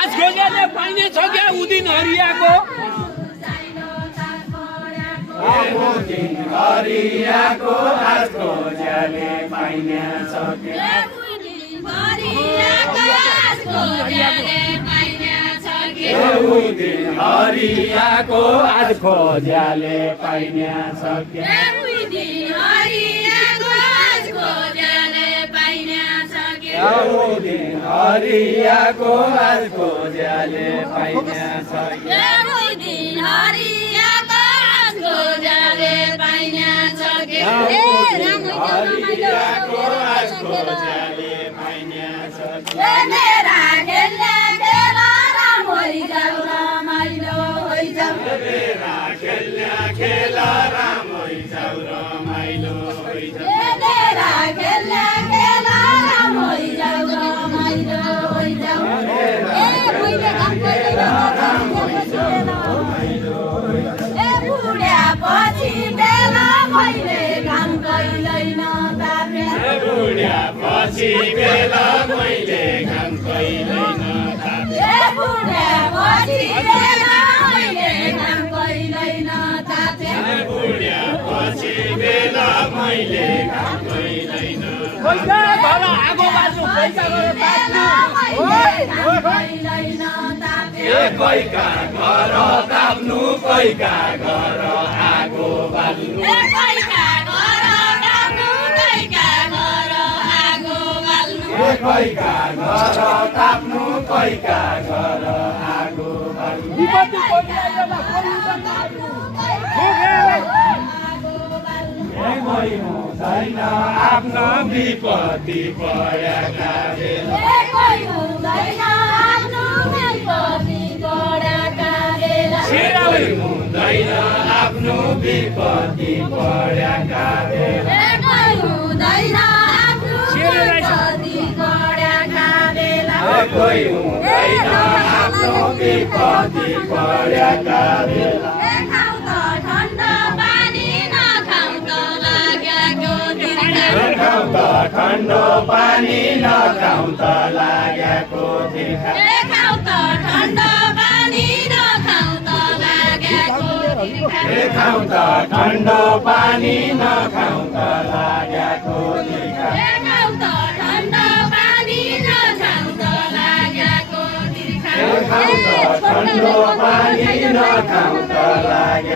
आज खोजेले पाइने छ क्या उदिन हरियाको हरियाको आज खोजेले पाइने छ क्या हरियाको आज खोजेले पाइने छ क्या हरियाको आज खोजेले पाइने छ हरियाको आज खोजेले पाइने छ मेरा खेल्ने खेला रामोइ जाऊ रमाइलो होइ जाऊ मेरा खेल्ने खेला रामोइ जाऊ रमाइलो होइ जाऊ मेरा खेल्ने खेला रामोइ जाऊ रमाइलो होइ जाऊ मैले काम बुढ्या पछि बेला मैले काम कहिल्यै नतापे बुढ्या पछि बेला मैले काम कहिल्यै नतापे बुढ्या पछि बेला मैले काम कहिल्यै नतापे बुढ्या पछि बेला मैले काम कहिल्यै नतापे पैसा घर आगो बाल्नु पैसा गरेर कैका घर ताप्नु कैका घर आगो बाल्नु कैका घर ताप्नु कैका घर आगो बाल्नु विपत्ति परिआएमा हुँदैन आफ्नो विपत्ति परेका बेला हुँदैन आफ्नो विपत्ति परेका बेला कोही हुँदैन आफ्नो विपत्ति परेका बेला ठन्डो पानी नखाउँ त लागेको तिर्खा खाउँ त ठन्डो पानी नखाउँ त लागेको तिर्खा खाउँ त ठन्डो पानी नखाउँ त लागेको तिर्खा ठन्डो पानी नखाउँ त लागेको